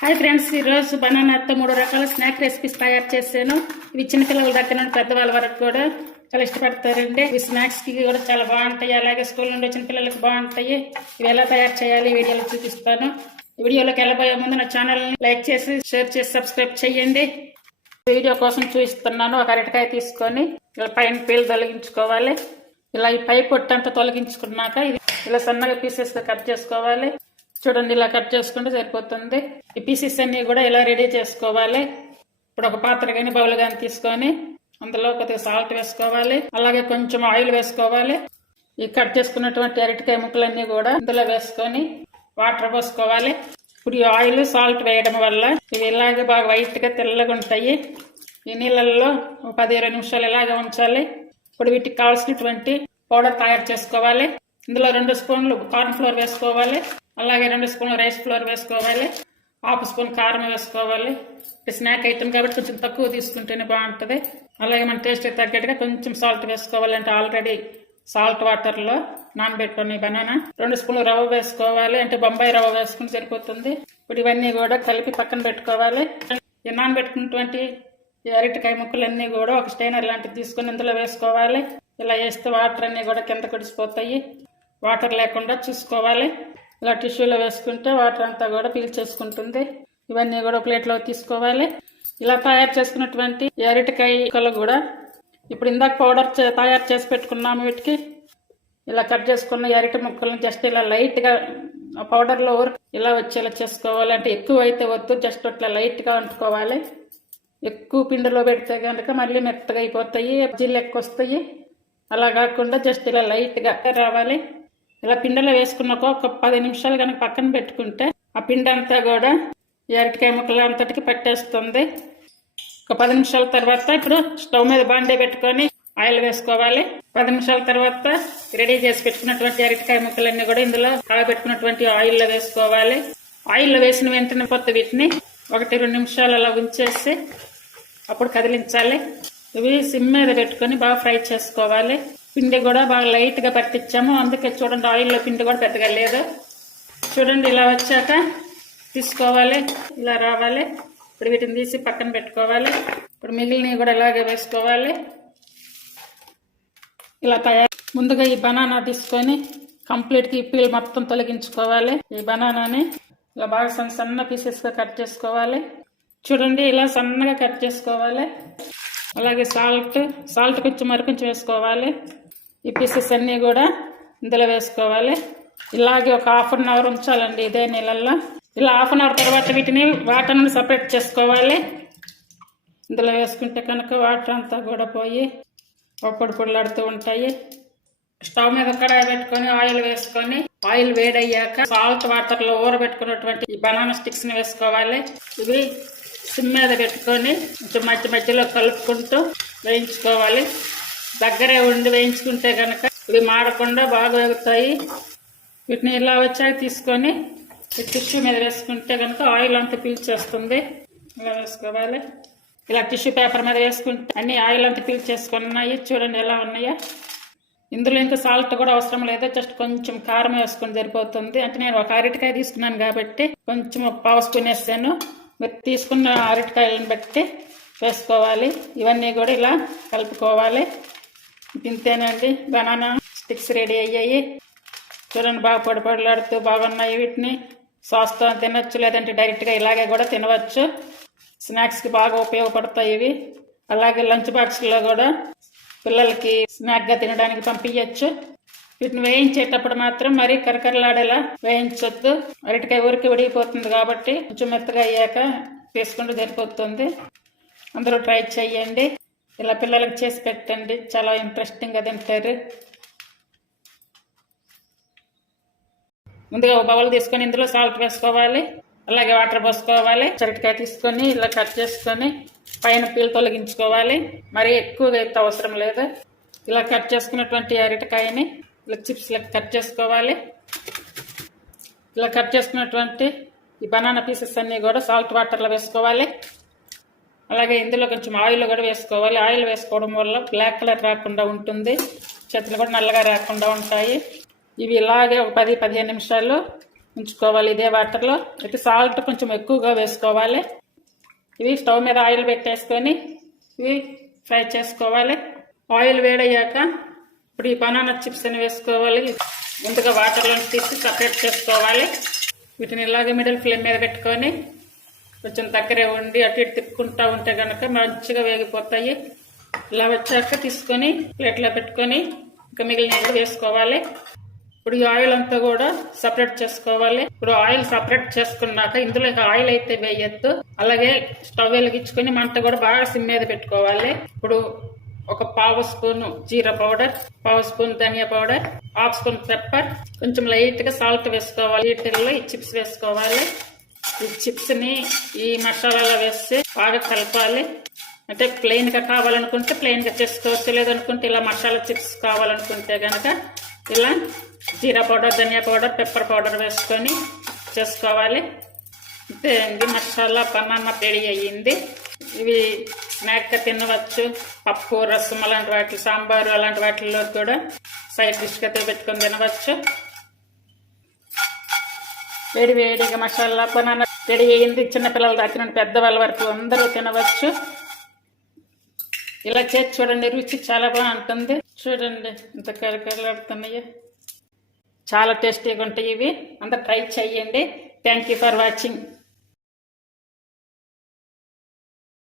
Hi friends, ఈరోజు బనానాతో 3 రకాల snack recipes తయారు చేశాను. ఇవి చిన్నపిల్లల దగ్గర నుండి పెద్దవాళ్ళ వరకు కూడా చాలా ఇష్టపడతారండి. ఇవి స్నాక్స్కి కూడా చాలా బాగుంటాయి, అలాగే స్కూల్ నుండి వచ్చిన పిల్లలకు బాగుంటాయి. ఇవి ఎలా తయారు చేయాలి వీడియోలో చూపిస్తాను. వీడియోలోకి వెళ్ళబోయే ముందు నా ఛానల్ని లైక్ చేసి షేర్ చేసి సబ్స్క్రైబ్ చేయండి. వీడియో కోసం చూపిస్తున్నాను. ఒక అరటికాయ తీసుకొని ఇలా పైన పీలు తొలగించుకోవాలి. ఇలా ఈ పై పొట్టంతా తొలగించుకున్నాక ఇది ఇలా సన్నగా పీసెస్గా కట్ చేసుకోవాలి. చూడండి, ఇలా కట్ చేసుకుంటే సరిపోతుంది. ఈ పీసెస్ అన్ని కూడా ఇలా రెడీ చేసుకోవాలి. ఇప్పుడు ఒక పాత్ర కానీ బౌల్ కానీ తీసుకొని అందులో కొద్దిగా సాల్ట్ వేసుకోవాలి, అలాగే కొంచెం ఆయిల్ వేసుకోవాలి. ఈ కట్ చేసుకున్నటువంటి అరటికాయ ముక్కలన్నీ కూడా ఇందులో వేసుకొని వాటర్ పోసుకోవాలి. ఇప్పుడు ఈ ఆయిల్ సాల్ట్ వేయడం వల్ల ఇవి ఇలాగే బాగా వైట్ గా తెల్లగా ఉంటాయి. ఈ నీళ్ళల్లో 10-20 నిమిషాలు ఇలాగే ఉంచాలి. ఇప్పుడు వీటికి కావాల్సినటువంటి పౌడర్ తయారు చేసుకోవాలి. ఇందులో 2 స్పూన్లు కార్న్ ఫ్లోర్ వేసుకోవాలి, అలాగే 2 స్పూన్లు రైస్ ఫ్లోర్ వేసుకోవాలి, 1/2 స్పూన్ కారం వేసుకోవాలి. స్నాక్ ఐటమ్ కాబట్టి కొంచెం తక్కువ తీసుకుంటేనే బాగుంటుంది. అలాగే మన టేస్ట్ తగ్గట్టుగా కొంచెం సాల్ట్ వేసుకోవాలి. అంటే ఆల్రెడీ సాల్ట్ వాటర్లో నానబెట్టుకుని బనానా 2 స్పూన్లు రవ్వ వేసుకోవాలి, అంటే బొంబాయి రవ్వ వేసుకుని సరిపోతుంది. ఇప్పుడు ఇవన్నీ కూడా కలిపి పక్కన పెట్టుకోవాలి. ఈ నానబెట్టుకున్నటువంటి ఈ అరటికాయ ముక్కలన్నీ కూడా ఒక స్టైనర్ లాంటిది తీసుకుని ఇందులో వేసుకోవాలి. ఇలా వేస్తే వాటర్ అన్నీ కూడా కింద కొడిసిపోతాయి. వాటర్ లేకుండా చూసుకోవాలి. ఇలా టిష్యూలో వేసుకుంటే వాటర్ అంతా కూడా పీల్చేసుకుంటుంది. ఇవన్నీ కూడా ప్లేట్లో తీసుకోవాలి. ఇలా తయారు చేసుకున్నటువంటి అరటికాయ ముక్కలు కూడా ఇప్పుడు ఇందాక పౌడర్ తయారు చేసి పెట్టుకున్నాము. వీటికి ఇలా కట్ చేసుకున్న అరటి ముక్కలను జస్ట్ ఇలా లైట్గా పౌడర్లో ఇలా వచ్చేలా చేసుకోవాలి. అంటే ఎక్కువ అయితే వద్దు, జస్ట్ అట్లా లైట్గా అంటుకోవాలి. ఎక్కువ పిండిలో పెడితే కనుక మళ్ళీ మెత్తగా అయిపోతాయి, జిల్లు ఎక్కువ వస్తాయి. అలా కాకుండా జస్ట్ ఇలా లైట్గా రావాలి. ఇలా పిండిలో వేసుకున్నాక ఒక 10 నిమిషాలు కనుక పక్కన పెట్టుకుంటే ఆ పిండి అంతా కూడా ఈ అరటికాయ ముక్కలు అంతటికి పట్టేస్తుంది. ఒక 10 నిమిషాల తర్వాత ఇప్పుడు స్టవ్ మీద బాండే పెట్టుకొని ఆయిల్ వేసుకోవాలి. 10 నిమిషాల తర్వాత రెడీ చేసి పెట్టుకున్నటువంటి అరటికాయ ముక్కలన్నీ కూడా ఇందులో పెట్టుకున్నటువంటి ఆయిల్లో వేసుకోవాలి. ఆయిల్లో వేసిన వెంటనే వీటిని 1-2 నిమిషాలు అలా ఉంచేసి అప్పుడు కదిలించాలి. ఇవి సిమ్ మీద పెట్టుకొని బాగా ఫ్రై చేసుకోవాలి. పిండి కూడా బాగా లైట్గా పట్టించాము, అందుకే చూడండి ఆయిల్లో పిండి కూడా పెద్దగా లేదు. చూడండి, ఇలా వచ్చాక తీసుకోవాలి, ఇలా రావాలి. ఇప్పుడు వీటిని తీసి పక్కన పెట్టుకోవాలి. ఇప్పుడు మిగిలినవి కూడా ఇలాగే వేసుకోవాలి. ఇలా ముందుగా ఈ బనానా తీసుకొని కంప్లీట్గా ఈ పీల్ మొత్తం తొలగించుకోవాలి. ఈ బనానాని ఇలా బాగా సన్న పీసెస్గా కట్ చేసుకోవాలి. చూడండి, ఇలా సన్నగా కట్ చేసుకోవాలి. అలాగే సాల్ట్ కొంచెం కొంచెం వేసుకోవాలి. ఈ పీసెస్ అన్నీ కూడా ఇందులో వేసుకోవాలి. ఇలాగే ఒక 1/2 అవర్ ఉంచాలండి ఇదే నీళ్ళల్లో. ఇలా 1/2 అవర్ తర్వాత వీటిని వాటర్ నుండి సపరేట్ చేసుకోవాలి. ఇందులో వేసుకుంటే కనుక వాటర్ అంతా కూడా పోయి పొడిలాడుతూ ఉంటాయి. స్టవ్ మీద కడాయి పెట్టుకొని ఆయిల్ వేసుకొని ఆయిల్ వేడయ్యాక సాల్ట్ వాటర్లో ఊరబెట్టుకున్నటువంటి ఈ బనానా స్టిక్స్ని వేసుకోవాలి. ఇవి సిమ్ మీద పెట్టుకొని కొంచెం మధ్యలో కలుపుకుంటూ వేయించుకోవాలి. దగ్గరే ఉండి వేయించుకుంటే కనుక ఇవి మాడకుండా బాగా వేగుతాయి. వీటిని ఇలా వచ్చాక తీసుకొని టిష్యూ మీద వేసుకుంటే కనుక ఆయిల్ అంతా పీల్చేస్తుంది. ఇలా వేసుకోవాలి. ఇలా టిష్యూ పేపర్ మీద వేసుకుంటే అన్ని ఆయిల్ అంతా పీల్చేసుకున్నాయి. చూడండి ఎలా ఉన్నాయో. ఇందులో ఇంకా సాల్ట్ కూడా అవసరం లేదు, జస్ట్ కొంచెం కారం వేసుకొని సరిపోతుంది. అంటే నేను ఒక అరటికాయ తీసుకున్నాను కాబట్టి కొంచెం 1/2 స్పూన్ వేసాను. మీరు తీసుకున్న అరటికాయలను బట్టి వేసుకోవాలి. ఇవన్నీ కూడా ఇలా కలుపుకోవాలి. ఇంతేనండి, బనానా స్టిక్స్ రెడీ అయ్యాయి. చూడండి, బాగా పొడిలాడుతూ బాగున్నాయి. వీటిని సాస్తో తినచ్చు, లేదంటే డైరెక్ట్గా ఇలాగే కూడా తినవచ్చు. స్నాక్స్కి బాగా ఉపయోగపడతాయి ఇవి. అలాగే లంచ్ బాక్స్లో కూడా పిల్లలకి స్నాక్గా తినడానికి పంపించచ్చు. వీటిని వేయించేటప్పుడు మాత్రం మరీ కరకరలాడేలా వేయించొద్దు. అరటికాయ ఊరికి విడిగిపోతుంది కాబట్టి కొంచెం మెత్తగా అయ్యాక తీసుకుంటూ సరిపోతుంది. అందరూ ట్రై చేయండి. ఇలా పిల్లలకు చేసి పెట్టండి, చాలా ఇంట్రెస్టింగ్గా తింటారు. ముందుగా ఒక బౌల్ తీసుకొని ఇందులో సాల్ట్ వేసుకోవాలి, అలాగే వాటర్ పోసుకోవాలి. అరటికాయ తీసుకొని ఇలా కట్ చేసుకొని పైన పీల్ తొలగించుకోవాలి. మరీ ఎక్కువగా అయితే అవసరం లేదు. ఇలా కట్ చేసుకున్నటువంటి అరటికాయని ఇలా చిప్స్ లెక్క కట్ చేసుకోవాలి. ఇలా కట్ చేసుకున్నటువంటి ఈ బనానా పీసెస్ అన్నీ కూడా సాల్ట్ వాటర్లో వేసుకోవాలి. అలాగే ఇందులో కొంచెం ఆయిల్ కూడా వేసుకోవాలి. ఆయిల్ వేసుకోవడం వల్ల బ్లాక్ కలర్ రాకుండా ఉంటుంది, చేతులు కూడా నల్లగా రాకుండా ఉంటాయి. ఇవి ఇలాగే ఒక 10-15 నిమిషాలు ఉంచుకోవాలి ఇదే వాటర్లో. అయితే సాల్ట్ కొంచెం ఎక్కువగా వేసుకోవాలి. ఇవి స్టవ్ మీద ఆయిల్ పెట్టేసుకొని ఇవి ఫ్రై చేసుకోవాలి. ఆయిల్ వేడయ్యాక ఇప్పుడు ఈ బనానా చిప్స్ అని వేసుకోవాలి. ముందుగా వాటర్లో తీసి సపరేట్ చేసుకోవాలి. వీటిని ఇలాగే మిడిల్ ఫ్లేమ్ మీద పెట్టుకొని కొంచెం దగ్గరే ఉండి అటు ఇటు తిప్పుకుంటూ ఉంటే కనుక మంచిగా వేగిపోతాయి. ఇలా వచ్చాక తీసుకొని ప్లేట్లో పెట్టుకొని ఇంకా మిగిలిన వేసుకోవాలి. ఇప్పుడు ఈ ఆయిల్ అంతా కూడా సపరేట్ చేసుకోవాలి. ఇప్పుడు ఆయిల్ సపరేట్ చేసుకున్నాక ఇందులో ఆయిల్ అయితే వేయద్దు. అలాగే స్టవ్ వెలిగించుకొని మంట కూడా బాగా సిమ్ మీద పెట్టుకోవాలి. ఇప్పుడు ఒక పావు స్పూన్ జీరా పౌడర్, పావు స్పూన్ ధనియా పౌడర్, హాఫ్ స్పూన్ పెప్పర్, కొంచెం లైట్ గా సాల్ట్ వేసుకోవాలి. వీటిల్లో ఈ చిప్స్ వేసుకోవాలి. ఈ చిప్స్ ని ఈ మసాలాలో వేసి బాగా కలపాలి. అంటే ప్లెయిన్ గా కావాలనుకుంటే ప్లెయిన్ గా చేసుకోవచ్చు, లేదనుకుంటే ఇలా మసాలా చిప్స్ కావాలనుకుంటే గనక ఇలా జీరా పౌడర్, ధనియా పౌడర్, పెప్పర్ పౌడర్ వేసుకొని చేసుకోవాలి. అంటే మసాలా బనానా రెడీ అయ్యింది. ఇవి స్నాక్ గా తినవచ్చు. పప్పు, రసం అలాంటి వాటి, సాంబారు అలాంటి వాటిల్లో కూడా సైడ్ డిష్ గా పెట్టుకొని తినవచ్చు. వేడి వేడిగా మసాలా బనానా రెడీ అయ్యింది. చిన్నపిల్లల దాకా నుండి పెద్దవాళ్ళ వరకు అందరూ తినవచ్చు. ఇలా చేసి చూడండి, రుచి చాలా బాగుంటుంది. చూడండి ఇంత కరకరలాడుతున్నాయి, చాలా టేస్టీగా ఉంటాయి ఇవి. అందరు ట్రై చేయండి. Thank you for watching.